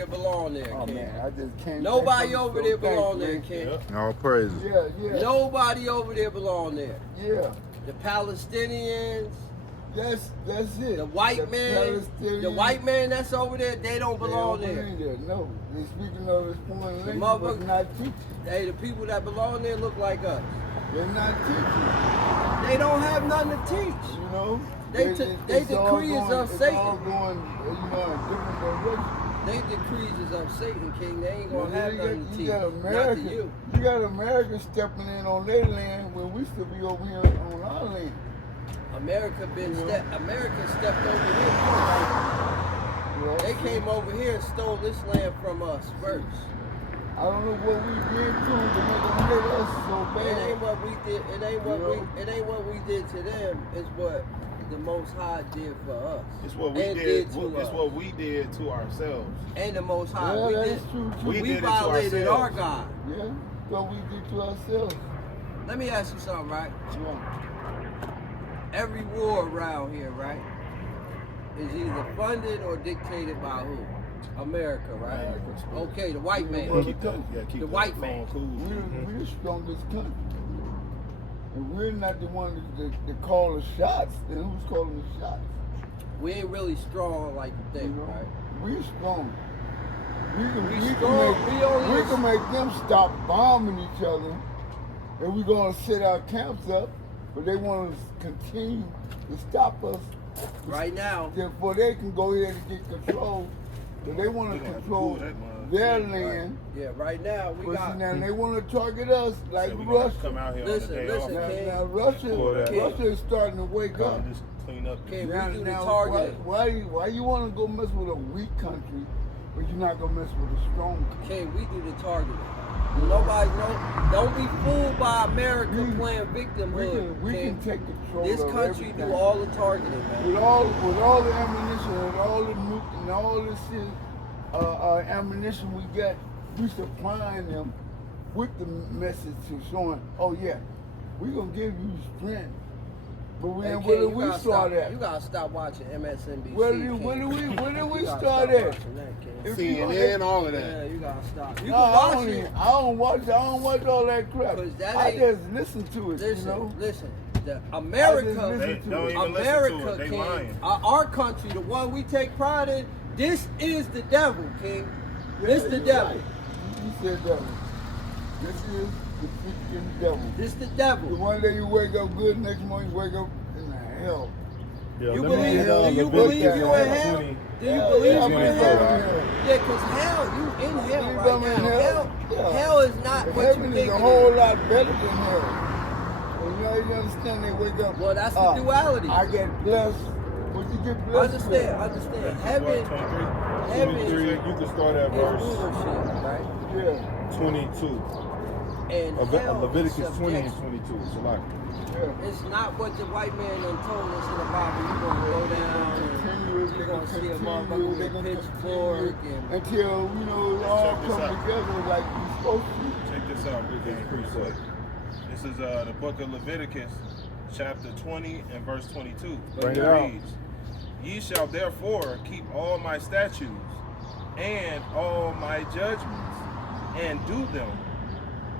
there belong there, Oh King. man, I just can't. Nobody over there belong there, King. All praises. Yeah. Nobody over there belong there. Yeah. The Palestinians, That's it. the white man, that's over there, they don't belong there. No, they're speaking of this foreign language, motherfucker- but not teaching. Hey, the people that belong there look like us. They're not teaching. They don't have nothing to teach. You know, They it's decrees all of going, Satan. It's all going, in different directions. They decrees of Satan, King. They ain't gonna have nothing to teach. You got Not America. to you. You got America stepping in on their land when we still be over here on our land. America stepped over here. You know? They came over here and stole this land from us first. I don't know what we did to them to make them hate us so bad. It ain't what we did. It ain't what we did to them. It's what the Most High did for us. It's what we and did. to It's us. what we did to ourselves. And the Most High. Yeah, we that's did. true, too. We We did it to violated ourselves. our God. Yeah, what we did to ourselves. Let me ask you something, right? Yeah. Every war around here, right, is either funded or dictated by who? America, right? Okay, the white man. Keep that The white man. phone cool. We're the strongest country. And we're not the one that call the shots. And who's calling the shots? We ain't really strong like you think, You know? right? We're strong. We strong. can make them stop bombing each other. And we're going to set our camps up. But they want to continue to stop us. Right now. Therefore, they can go ahead and get control. So they want to control their land. Yeah, right now we But got. see, now they want to target us like So we gonna Russia. come out here Listen, on the day listen, off. King. Now Russia is starting to wake up. Just clean up. King, the- we do the targeting. Why you want to go mess with a weak country, but you're not gonna mess with a strong country? Okay, we do the targeting. Nobody know. Don't be fooled by America playing victimhood. We King. can take control. This of country everything. do all the targeting, man. with all the ammunition and all the nuke and all this shit, ammunition we got. We supplying them with the message to showing, oh yeah, we gonna give you strength. But Hey, where King, did you we gotta start stop- at? You gotta stop watching MSNBC. Where King. did we You gotta start stop at? watching that, King. If CNN, all of Yeah, that. you gotta stop. You No, can I watch don't it. even- I don't watch all that crap. 'Cause that I ain't- just listen to it, Listen, you know. listen. The I America, just listen They to don't it. even America, listen to it. They King, lying. our country, the one we take pride in. This is the devil, King. This the you're devil. right. You said devil. This is the freaking devil. This the The devil. one day you wake up good, next morning you wake up in the hell. Yeah, You let me believe? get, Do you Leviticus believe you in 20. hell? Do you Yeah, believe yeah, you I'm in in hell? hell. Yeah, cause hell, you in hell Believe right I'm in now. hell? Yeah. Hell is not what you Heaven think is a it whole is. lot better than hell. Well, you understand they wake up. Well, that's the duality. I get blessed. What you get blessed Understand. Heaven, heaven 23, you can start at is verse rulership, right? with? Yeah. 22. And hell is Leviticus 20 and subjection. 22. So like, Yeah. It's not what the white man done told us in the Bible. You're gonna go down and you're gonna see a motherfucker with a pitchfork and until it all Check this come out. together like we supposed to. Check this out, Big Game Priesthood. This is the book of Leviticus, chapter 20 and verse 22. Bring It it out. reads, Ye shall therefore keep all my statutes and all my judgments, and do them,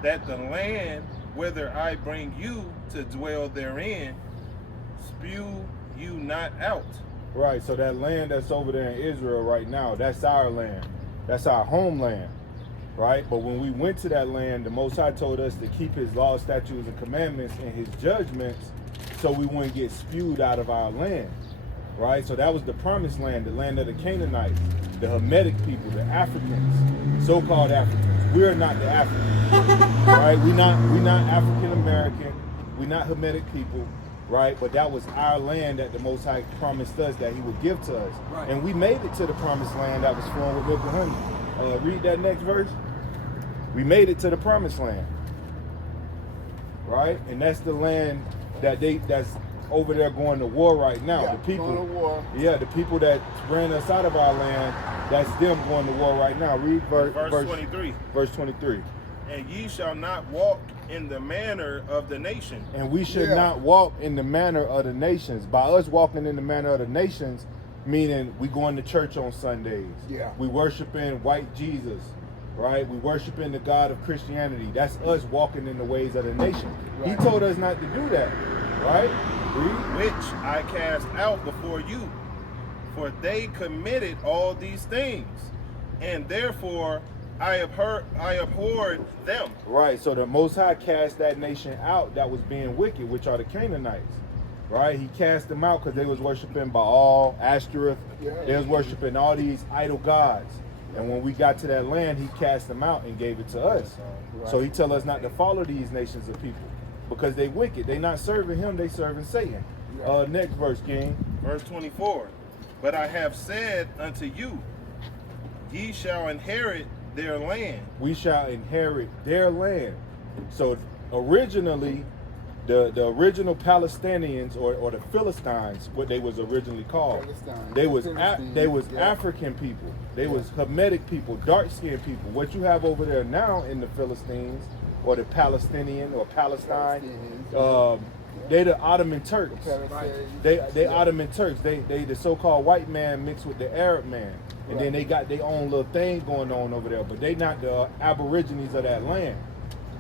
that the land whither I bring you to dwell therein, spew you not out. right, so that land that's over there in Israel right now, that's our land. That's our homeland. Right? But when we went to that land, the Most High told us to keep his laws, statutes, and commandments and his judgments so we wouldn't get spewed out of our land. Right? So that was the promised land, the land of the Canaanites, the Hamitic people, the Africans, so-called Africans. We're not the Africans. Right? We're not African American. We're not Hamitic people. Right? But that was our land that the Most High promised us that he would give to us. Right. And we made it to the promised land that was flowing with milk and honey. Read that next verse. We made it to the promised land. Right? And that's the land that's over there going to war right now. Yeah, the people going to war. Yeah, the people that ran us out of our land, that's them going to war right now. Read Verse 23. Verse 23. And ye shall not walk in the manner of the nation. And we should Yeah. not walk in the manner of the nations. By us walking in the manner of the nations, meaning we going to church on Sundays. Yeah. We worshiping white Jesus, right? We worshiping the God of Christianity. That's us walking in the ways of the nation. Right. He told us not to do that, right? Read. which I cast out before you, for they committed all these things, and therefore I abhorred them. Right, so the Most High cast that nation out that was being wicked, which are the Canaanites. Right, he cast them out because they was worshiping Baal, Ashtoreth. Yeah. They was worshiping all these idol gods. And when we got to that land, he cast them out and gave it to us. So he tell us not to follow these nations of people because they wicked. They not serving him, they serving Satan. Next verse, King. Verse 24. But I have said unto you, ye shall inherit their land. We shall inherit their land. So originally, the original Palestinians or the Philistines, what they was originally called, Palestine. they was Philistines, yeah. African people. They was Hamitic people, dark-skinned people. What you have over there now in the Philistines or the Palestinian or Palestine, they the Ottoman Turks. They Ottoman Turks. They the so-called white man mixed with the Arab man, and then they got their own little thing going on over there. But they not the Aborigines of that land.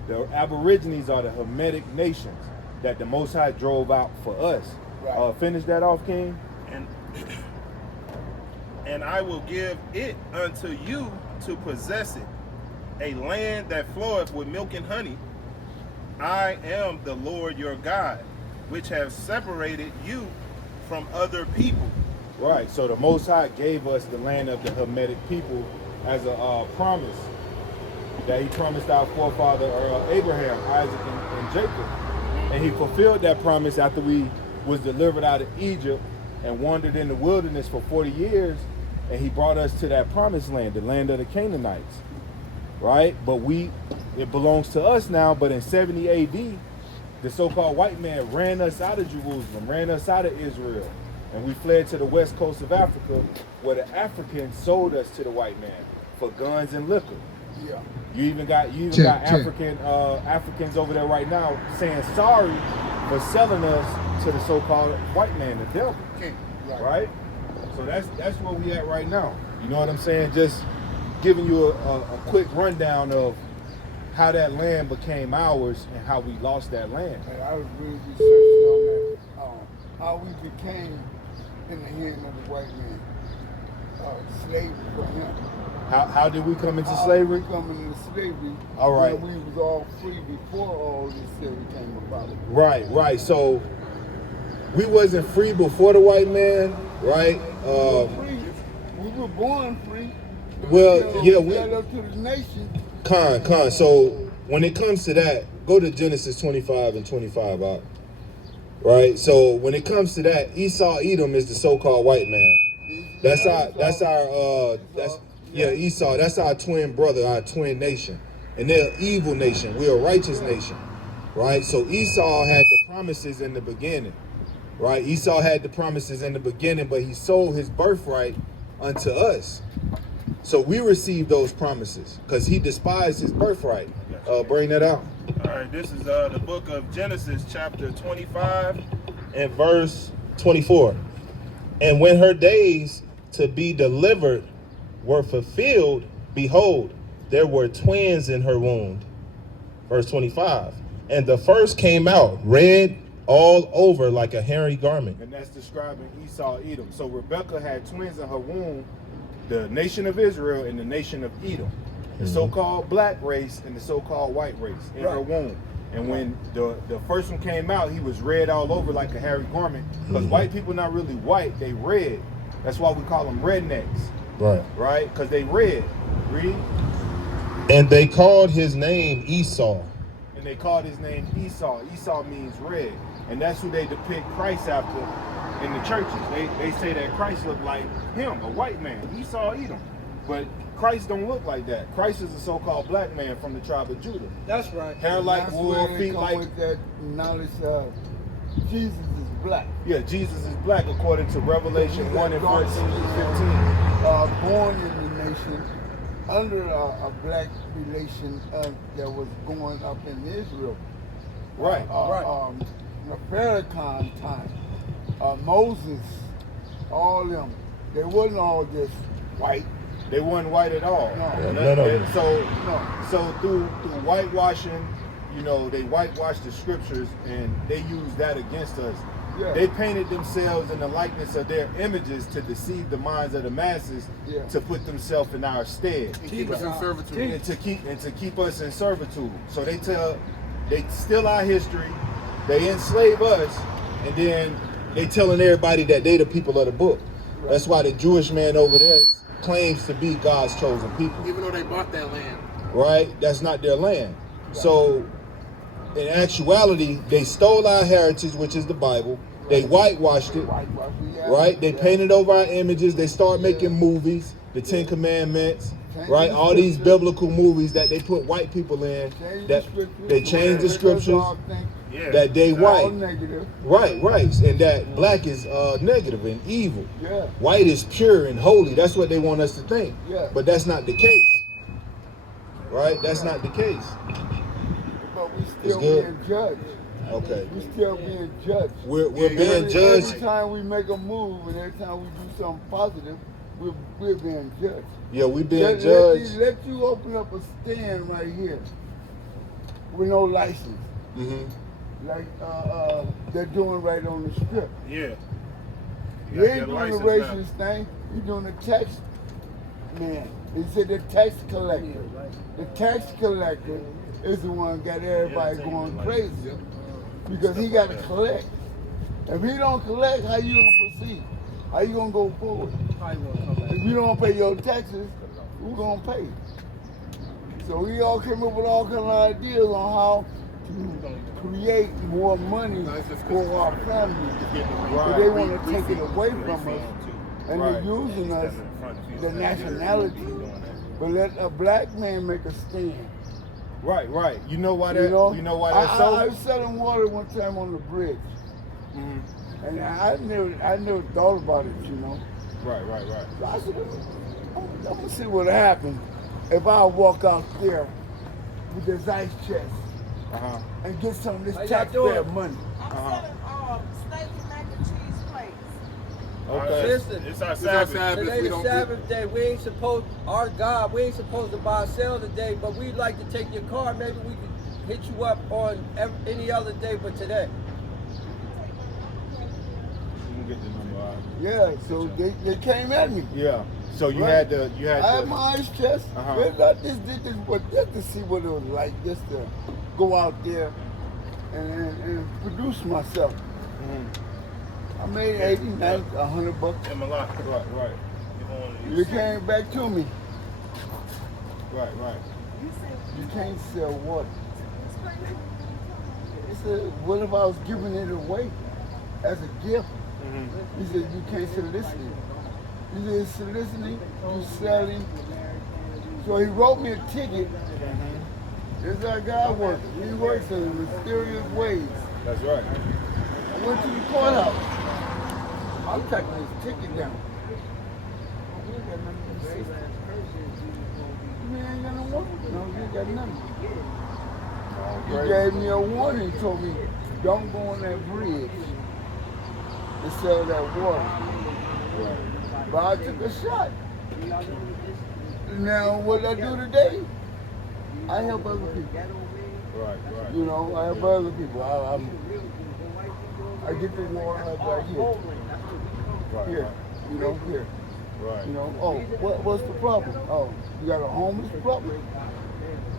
The Aborigines are the Hamitic nations that the Most High drove out for us. Right. Finish that off, King. And I will give it unto you to possess it, a land that floweth with milk and honey. I am the Lord your God, which have separated you from other people. Right. So the Most High gave us the land of the Hamitic people as a promise that he promised our forefather Abraham, Isaac, and Jacob. And he fulfilled that promise after we was delivered out of Egypt and wandered in the wilderness for 40 years. And he brought us to that promised land, the land of the Canaanites. Right? But it belongs to us now. But in 70 AD, the so-called white man ran us out of Jerusalem, ran us out of Israel. And we fled to the west coast of Africa, where the Africans sold us to the white man for guns and liquor. Yeah. You even got Check. Africans over there right now saying sorry for selling us to the so-called white man, the devil. Right? So that's where we at right now. You know what I'm saying? Just giving you a quick rundown of how that land became ours and how we lost that land. And I was really researching on that, how we became in the hand of the white man, slavery for him. How did we come into How slavery? we coming into slavery. All right. When we was all free before all this slavery came about. Right. So we wasn't free before the white man, right? Free. We were born free. Well, yeah, we led up to the nation. Con. So when it comes to that, go to Genesis 25 and 25 out. Right? So when it comes to that, Esau Edom is the so-called white man. Esau, that's our twin brother, our twin nation. And they're an evil nation. We're a righteous nation. Right? So Esau had the promises in the beginning. Right? Esau had the promises in the beginning, but he sold his birthright unto us. So we received those promises because he despised his birthright. Bring that out. All right, this is the book of Genesis, chapter 25 and verse 24. And when her days to be delivered were fulfilled, behold, there were twins in her womb. Verse 25. And the first came out red all over like a hairy garment. And that's describing Esau Edom. So Rebekah had twins in her womb, the nation of Israel and the nation of Edom. The so-called black race and the so-called white race in her womb. And when the first one came out, he was red all over like a hairy garment. Because white people not really white, they red. That's why we call them rednecks. Right? Because they red. Read. And they called his name Esau. And they called his name Esau. Esau means red. And that's who they depict Christ after in the churches. They say that Christ looked like him, a white man, Esau Edom. But Christ don't look like that. Christ is a so-called black man from the tribe of Judah. That's right. Hair like wool, feet like... with that knowledge of Jesus is black. Yeah, Jesus is black according to Revelation 1 and 14 to 15. Born in the nation under a black relation that was going up in Israel. Right. The Pharaoh time, Moses, all them. They wasn't all just white. They wasn't white at all. No. And None of them. No. So through whitewashing, you know, they whitewashed the scriptures and they used that against us. Yeah. They painted themselves in the likeness of their images to deceive the minds of the masses, Yeah. to put themselves in our stead. Keep us in servitude. And to keep us in servitude. So they steal our history, they enslave us, and then they telling everybody that they the people of the book. That's why the Jewish man over there claims to be God's chosen people. Even though they bought that land. Right? That's not their land. So in actuality, they stole our heritage, which is the Bible. They whitewashed it. Right? They painted over our images. They started making movies, the Ten Commandments, right? All these biblical movies that they put white people in, that they changed the scriptures, Yeah. that they All white. negative. Right, and that black is negative and evil. Yeah. White is pure and holy. That's what they want us to think. Yeah. But that's not the case. Right? That's not the case. But we It's still good. being judged. Okay. We still being judged. We're being Every judged. time we make a move and every time we do something positive, we're being judged. Yeah, we being Let judged. let you open up a stand right here with no license, Mm-hmm. like they're doing right on the strip. Yeah. You You gotta ain't get a doing the license now. racist thing. You're doing the tax man. They said the tax collector. The tax collector is the one got everybody Yeah, going take crazy because he got to collect. If he don't collect, how you gonna proceed? How you gonna go forward? If you don't pay your taxes, who gonna pay? So we all came up with all kind of ideas on how to create more money for our families. But they want to take it away from us, and they're using us, the nationality. But let a black man make a stand. Right. You know why that? You know, why that's so? I was selling water one time on the bridge, Mhm. and I never thought about it, you know. Right. So I said, I'm gonna see what happens if I walk out there with this ice chest Uh-huh. and get some of this How y'all taxpayer doing? money. I'm selling steak and mac and cheese plates. Okay. Listen, It's our It's our Sabbath. Sabbath. today We the don't Sabbath day. We ain't supposed, our God, we ain't supposed to buy or sell today, but we'd like to take your car. Maybe we could hit you up on any other day but today. You can get the number out. Yeah, so they came at me. Yeah. So you Right. had to. I had my ice chest. Uh-huh. Just to see what it was like, just to go out there and produce myself. Mhm. I made 80, 90, $100. And Malak. Right. You came back to me. Right. You can't sell water. He said, what if I was giving it away as a gift? Mhm. He said, you can't solicit it. He said, soliciting, you selling. So he wrote me a ticket. This is how God works. He works in mysterious ways. That's right. I went to the courthouse. I'm taking this ticket down. You ain't got no warning. No, you ain't got nothing. He gave me a warning, told me, don't go on that bridge to sell that water. But I took a shot. Now, what I do today, I help other people. Right. You know, I help other people. I get the water right here. Here. You know, here. Right. You know, oh, what's the problem? Oh, you got a homeless problem?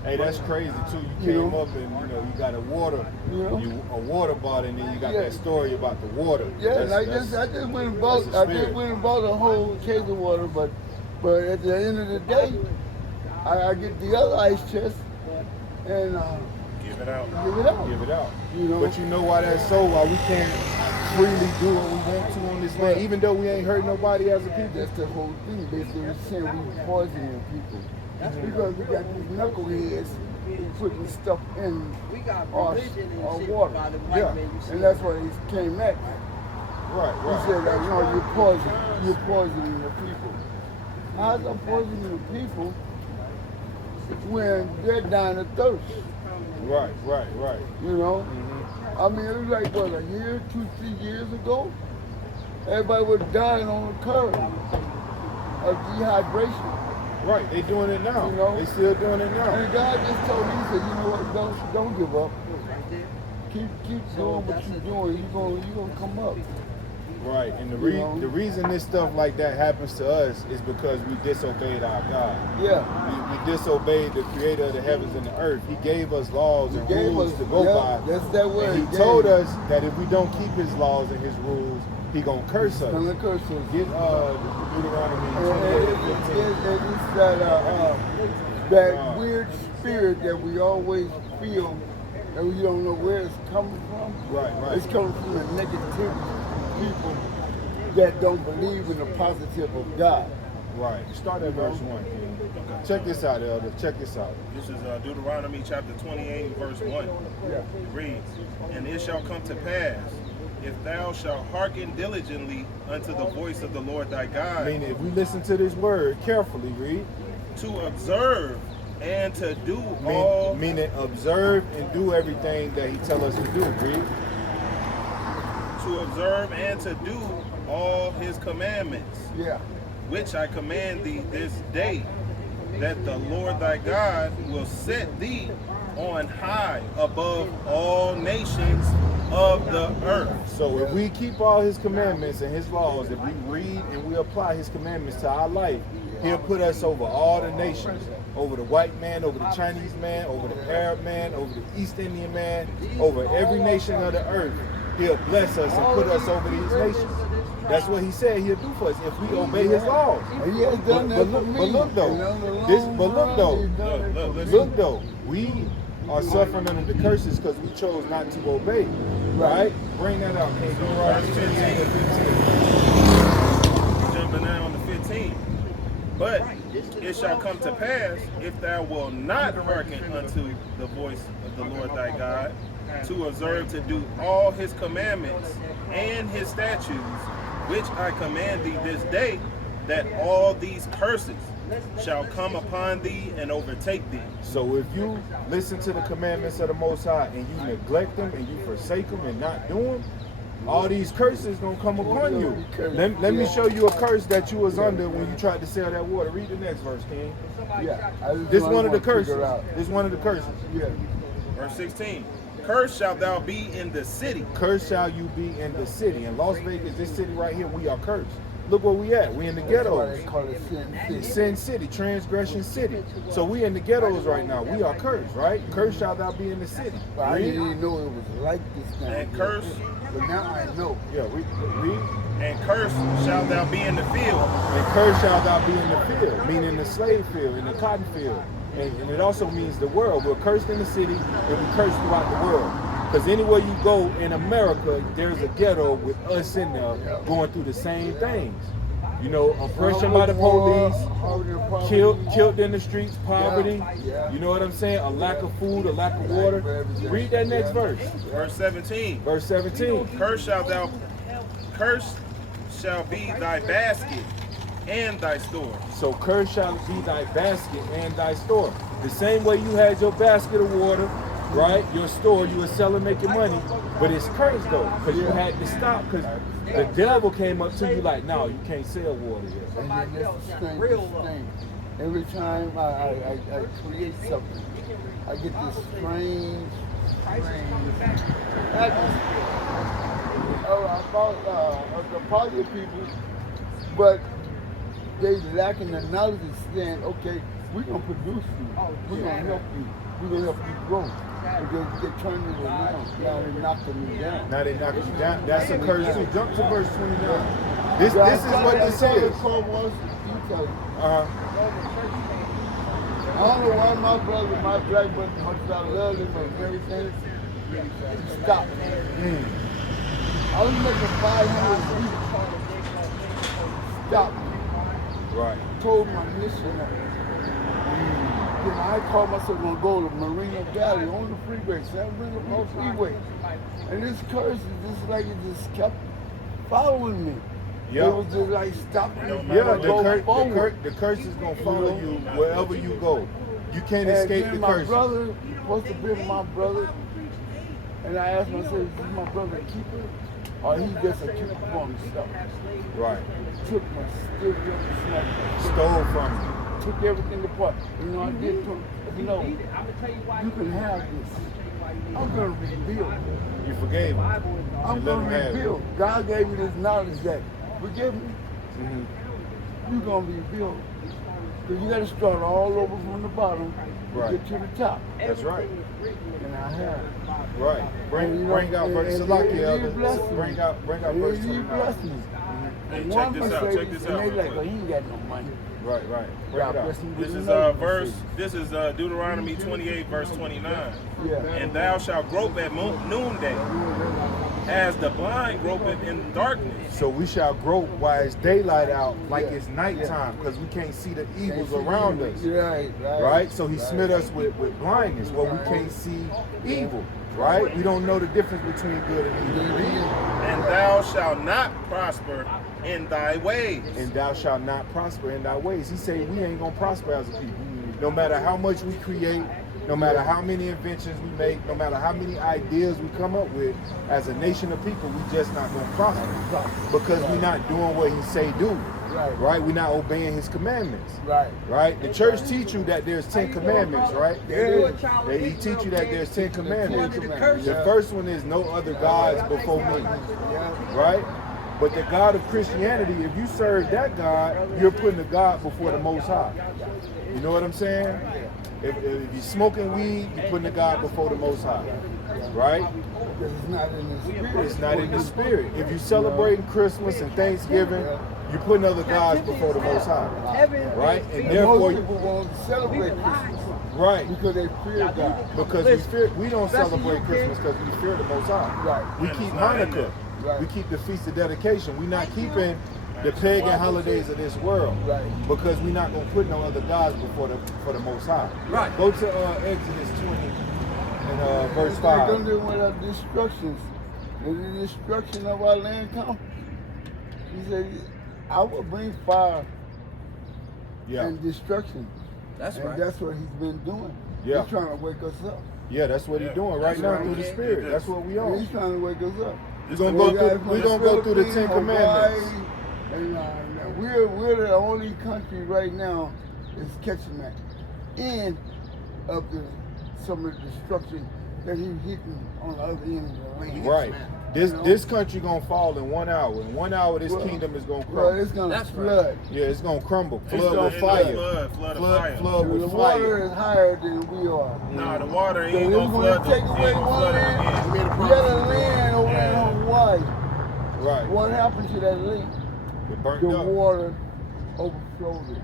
Hey, that's crazy too. You You came know? up and you got a water, You know? a water bottle, and then you got Yeah. that story about the water. Yeah, and I That's- just went and bought that's the spirit. a whole case of water, but at the end of the day, I get the other ice chest and Give it out. give it out. Give it out. You know? But you know why that's so? Why we can't freely do what we want to on this land, even though we ain't hurt nobody as a people. That's the whole thing. Basically, we're saying we poisoning people because we got these knuckleheads putting stuff in We got our religion and shit water. by the white Yeah. man. You see And that's why he came at me. Right. He said, like, no, you're poisoning the people. How's I'm poisoning the people when they're dying of thirst? Right. You know? Mhm. I mean, it was like, what, a year, 2, 3 years ago? everybody was dying on the curb of dehydration. Right, they doing it now. You know? They still doing it now. And God just told me, He said, you know what, don't give up. Keep doing what you're doing. You're gonna come up. Right, and You know? the reason this stuff like that happens to us is because we disobeyed our God. Yeah. We disobeyed the Creator of the heavens and the earth. He gave us laws and Gave rules us- to go yeah, by. that's that word, And He gave. told us that if we don't keep His laws and His rules, He gonna curse us. Gonna curse us. Get Deuteronomy And 28:15. it's that weird spirit that we always feel and we don't know where it's coming from. Right. It's coming from the negative people that don't believe in the positive of God. Right. Start at verse 1, King. Check this out, Elder. Check this out. This is Deuteronomy chapter 28, verse 1. Yeah. It reads, "And it shall come to pass, if thou shalt hearken diligently unto the voice of the Lord thy God, Meaning, if we listen to this word carefully, read. to observe and to do all Meaning, observe and do everything that He tell us to do. Read. to observe and to do all his commandments, Yeah. which I command thee this day, that the Lord thy God will set thee on high above all nations of the earth." So if we keep all His commandments and His laws, if we read and we apply His commandments to our life, He'll put us over all the nations, over the white man, over the Chinese man, over the Arab man, over the East Indian man, over every nation of the earth. He'll bless us and put us over these nations. That's what He said He'll do for us if we obey His laws. And He has done that for me. But look though, And on the long run, He's done it for me. Look though, we are suffering under the curses because we chose not to obey. Right? Bring that out, King. Deuteronomy 15 to 15. Jumping now on the 15. "But it shall come to pass, if thou wilt not hearken unto the voice of the Lord thy God, to observe to do all his commandments and his statutes, which I command thee this day, that all these curses shall come upon thee and overtake thee." So if you listen to the commandments of the Most High and you neglect them and you forsake them and not do them, all these curses gonna come upon you. Let me show you a curse that you was under when you tried to sell that water. Read the next verse, King. Yeah. I just This wanna one of the curses. figure out. This one of the curses. Yeah. Verse 16. "Cursed shalt thou be in the city, Cursed shall you be in the city. In Las Vegas, this city right here, we are cursed. Look where we at. We in the That's why ghettos. they call it Sin City. Sin City, transgression city. So we in the ghettos right now. We are cursed, right? Cursed shall thou be in the city. But I Read. didn't even know it was like this now. and curse But now I know. Yeah, read. and cursed shalt thou be in the field, And cursed shall thou be in the field, meaning the slave field, in the cotton field. And it also means the world. We're cursed in the city and we're cursed throughout the world. Because anywhere you go in America, there's a ghetto with us in there going through the same things. You know, oppression by the police, killed in the streets, poverty. Yeah. You know what I'm saying? A lack of food, a lack of water. Read that next verse. Verse 17. Verse 17. Cursed shall be thy basket and thy store. So cursed shall be thy basket and thy store. The same way you had your basket of water, right? Your store, you were selling, making money, but it's cursed though, because you had to stop, because the devil came up to you like, no, you can't sell water here. And then that's the strangest thing. Every time I create something, I get this strange atmosphere about the positive people, but they lacking the knowledge of saying, okay, we're going to produce you. We're going to help you. We're going to help you grow. But they're turning it around. Now they're knocking me down. Now they knocking you down. That's a curse too. Jump to verse 29. This is what this is. Uh-huh. I don't know why my brother, my black brother, much as I love him and everything, stop. I was making 500 a week. Stop. Right. Told my missionary. Then I called myself gonna go to Marina Valley on the freeway, San Bernardino Freeway. And this curse is just like it just kept following me. Yeah. It was just like stopping me. Yeah, Forward. the curse is going to follow you wherever you go. You can't And escape then the my curse. brother, supposed to be my brother, and I asked myself, is this my brother keeper? or he just a took from himself. Right. Took my still snatched. Stole from you. Took everything apart. You know, I did took, you know, you can have this. I'm gonna rebuild. You forgave him. I'm You let him gonna have it. rebuild. God gave me this knowledge that forgive me, Mhm. you're gonna rebuild. Because you gotta start all over from the bottom to Right. get to the top. That's right. And I have. Right. Bring out verse and Salaki, he elder. blessed me. Bring out And verse he 29. blessed me. Hey, And check one this out, mistake, check this and out they real like, quick. well, he ain't got no money. Right. Bring God it out. bless him with This is another verse. mistake. This is Deuteronomy 28, verse 29. Yeah. And thou shalt grope at noonday, as the blind gropeth in darkness. So we shall grope while it's daylight out, like Yeah. it's nighttime, because we can't see the evils Can't see around evil. us. Right. Right? So he right. smit us with blindness, where we can't see evil. Right? We don't know the difference between good and evil. And thou shalt not prosper in thy ways. And thou shalt not prosper in thy ways. He said we ain't gonna prosper as a people. No matter how much we create, no matter how many inventions we make, no matter how many ideas we come up with, as a nation of people, we just not gonna prosper. Because we're not doing what he say do. Right? We're not obeying his commandments. Right? The church teach you that there's 10 commandments, right? He teach you that there's 10 commandments. The first one is no other gods before me. Right? But the God of Christianity, if you serve that God, you're putting the God before the Most High. You know what I'm saying? If you're smoking weed, you're putting the God before the Most High. Right? It's not in the spirit. It's not in the spirit. If you're celebrating Christmas and Thanksgiving, you're putting other gods before the Most High. Right? And And therefore, most people won't celebrate Christmas right. because they fear God. Because we don't celebrate Christmas because we fear the Most High. Right. We keep Hanukkah. Right. We keep the Feast of Dedication. We're not keeping the pagan holidays of this world. Right. Because we're not going to put no other gods before for the Most High. Right. Go to Exodus 20 and verse They're 5. going to do with our destructions. When the destruction of our land come, he said, I will bring fire Yeah. and destruction. That's And right. that's what he's been doing. Yeah. He's trying to wake us up. Yeah, that's what he's doing right That's now right. through the Spirit. That's what we He's on. trying to wake us up. We're gonna go through. We're gonna go through the 10 Commandments. And we're the only country right now that's catching that end of some of the destruction that he's hitting on the other end of the land. Right. This country gonna fall in 1 hour. In 1 hour, this kingdom is gonna Well, crumble. it's gonna That's right. flood. Yeah, it's gonna crumble. It's Flood gonna with fire. flood of fire. Flood The with water fire. is higher than we are. Nah, the water So ain't they're gonna gonna flood take away the one flood land. again. We made a We promise. got a land over there in Hawaii. Right. What happened to that lake? It burnt The up. water overflowed it.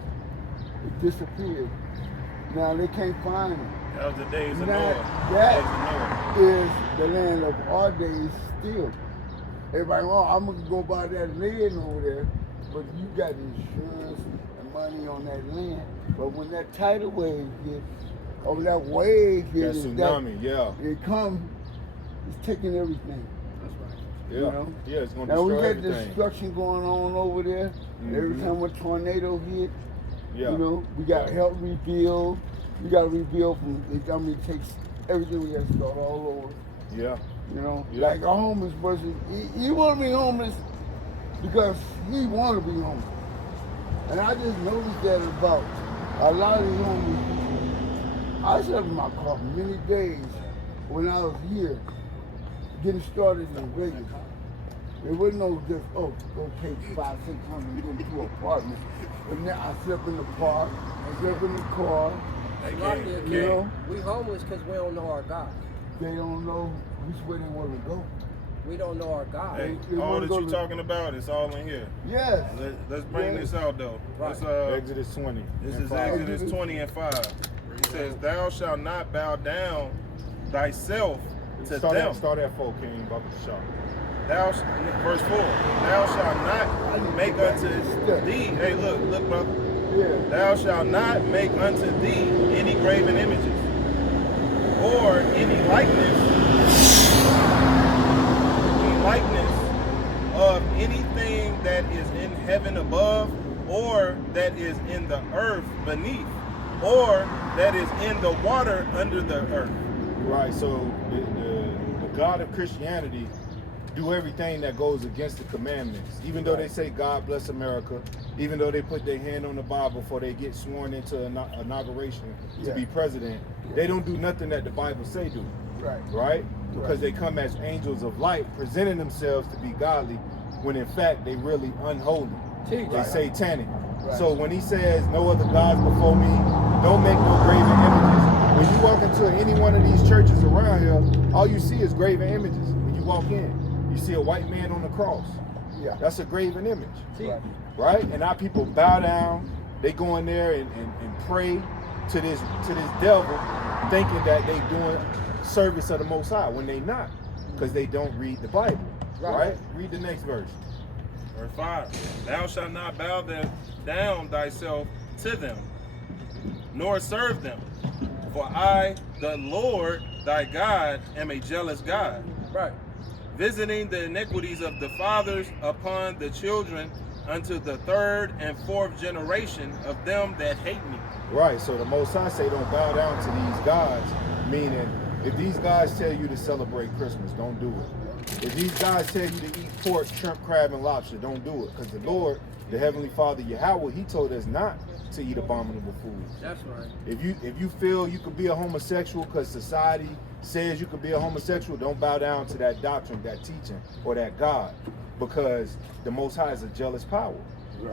It disappeared. Now they can't find it. That was the days of Now, Noah. that Days of Noah. is the land of our days still. Everybody, well, I'm gonna go buy that land over there, but you got insurance and money on that land. But when that tidal wave hit, or that wave That hit, tsunami. Yeah. it come, it's taking everything. Yeah. You know? Yeah. It's gonna Now we destroy got everything. destruction going on over there. Every Mhm. time a tornado hit, Yeah. you know, we got to help rebuild. We got to rebuild from. I mean, it takes everything. We got to start all over. Yeah. You know, Yeah. like a homeless person. He want to be homeless because he want to be homeless. And I just noticed that about a lot of these homeless people. I sat in my car many days when I was here, getting started in Vegas. There wasn't no just, oh, go pay $500, $600 and go to an apartment. But now I slept in the park, I slept in the car. You know? We homeless because we don't know our God. They don't know which way they want to go. We don't know our God. Hey, They all wanna that go you to- talking about is all in here. Yes. Let's bring Yeah. this out though. Right. Let's, Exodus 20. this and is 5. Exodus 20 and 5. It says, "Thou shalt not bow down thyself to them." Start at 4, King Baba Shah. Verse 4. Thou shalt not make unto thee. Hey, look, brother. Yeah. Thou shalt not make unto thee any graven images, or any likeness of anything that is in heaven above, or that is in the earth beneath, or that is in the water under the earth. Right. So the God of Christianity do everything that goes against the commandments. Even though they say God bless America, even though they put their hand on the Bible before they get sworn into inauguration to be president, they don't do nothing that the Bible say do. Right? Because they come as angels of light, presenting themselves to be godly, when in fact they really unholy. They satanic. So when he says no other gods before me, don't make no graven images. When you walk into any one of these churches around here, all you see is graven images. When you walk in, you see a white man on the cross. That's a graven image. Right? And our people bow down, they go in there and pray to this devil, thinking that they doing service of the Most High, when they not, because they don't read the Bible. Right? Read the next verse. Verse 5. Thou shalt not bow down thyself to them, nor serve them. For I, the Lord thy God, am a jealous God. Visiting the iniquities of the fathers upon the children unto the third and fourth generation of them that hate me. Right, so the Most High say don't bow down to these gods, meaning if these guys tell you to celebrate Christmas, don't do it. If these guys tell you to eat pork, shrimp, crab, and lobster, don't do it. Because the Lord, the Heavenly Father, Yahweh, he told us not to eat abominable foods. That's right. If you feel you could be a homosexual because society says you could be a homosexual, don't bow down to that doctrine, that teaching, or that God. Because the Most High is a jealous power.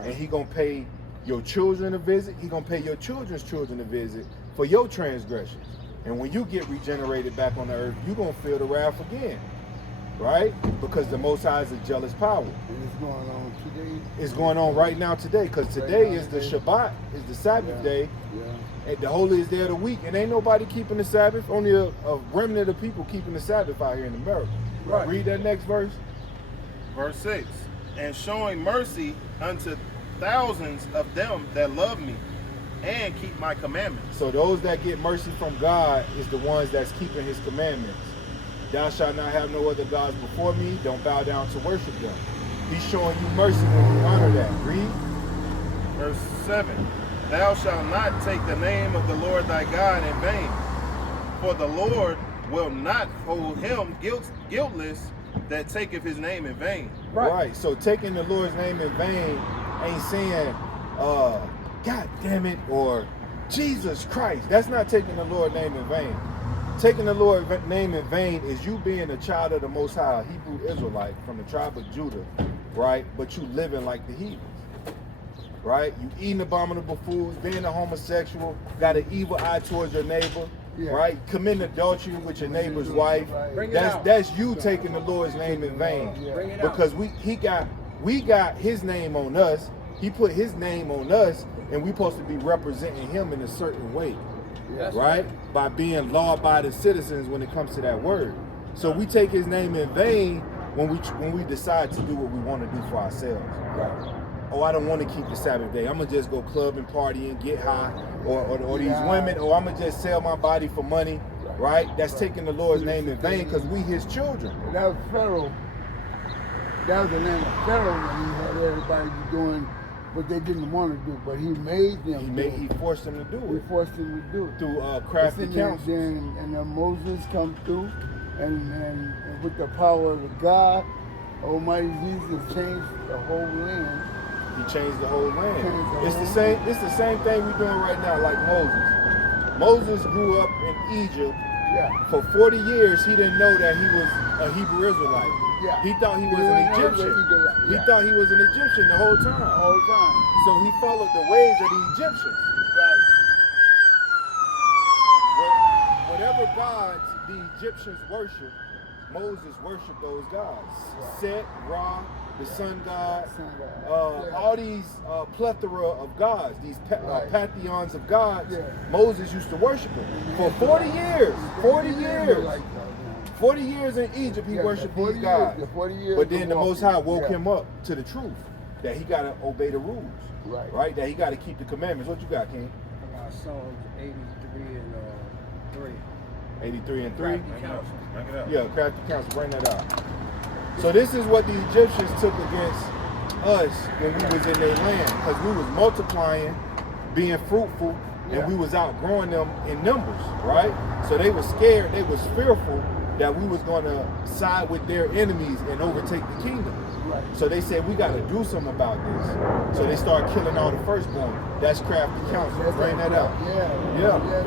And he gonna pay your children a visit, he gonna pay your children's children a visit for your transgressions. And when you get regenerated back on the earth, you're gonna feel the wrath again. Right? Because the Most High is a jealous power. And it's going on today. It's going on right now today, because today is the Shabbat, is the Sabbath day, and the holiest day of the week, and ain't nobody keeping the Sabbath. Only a remnant of people keeping the Sabbath out here in America. Read that next verse. Verse 6. And showing mercy unto thousands of them that love me and keep my commandments. So those that get mercy from God is the ones that's keeping his commandments. Thou shalt not have no other gods before me. Don't bow down to worship them. He's showing you mercy when you honor that. Read. Verse 7. Thou shalt not take the name of the Lord thy God in vain. For the Lord will not hold him guiltless that taketh his name in vain. Right. So taking the Lord's name in vain ain't saying, God damn it, or Jesus Christ. That's not taking the Lord's name in vain. Taking the Lord's name in vain is you being a child of the Most High, a Hebrew Israelite from the tribe of Judah, right? But you living like the heathens, right? You eating abominable foods, being a homosexual, got an evil eye towards your neighbor, right? Committing adultery with your neighbor's wife. That's you taking the Lord's name in vain, because we got his name on us. He put his name on us, and we supposed to be representing him in a certain way. Right? By being law-abiding citizens when it comes to that word. So we take his name in vain when we decide to do what we want to do for ourselves. Oh, I don't want to keep the Sabbath day. I'm gonna just go club and party and get high, or these women, or I'm gonna just sell my body for money. Right? That's taking the Lord's name in vain, because we his children. That was Pharaoh. That was the name of Pharaoh when he had everybody doing what they didn't want to do, but he made them. He forced them to do it. He forced them to do it Through crafty counsel. And then Moses come through, and with the power of God, Almighty Jesus changed the whole land. He changed the whole land. It's the same thing we're doing right now, like Moses. Moses grew up in Egypt. For 40 years, he didn't know that he was a Hebrew Israelite. He thought he was an Egyptian. He thought he was an Egyptian the whole time. So he followed the ways of the Egyptians. Whatever gods the Egyptians worship, Moses worshiped those gods. Set, Ra, the sun god, all these plethora of gods, these pantheons of gods, Moses used to worship them for 40 years. 40 years. 40 years in Egypt, he worshipped these gods. But then the Most High woke him up to the truth, that he got to obey the rules, right? That he got to keep the commandments. What you got, King? I got Psalms 83 and 3. 83 and 3? Bring it out. Yeah, crafty counsel, bring that out. So this is what the Egyptians took against us when we was in their land, because we was multiplying, being fruitful, and we was outgrowing them in numbers, right? So they were scared, they was fearful that we was gonna side with their enemies and overtake the kingdom. Right. So they said, we got to do something about this. So they start killing all the firstborn. That's crafty counsel. Bring that out. Yeah. Yeah.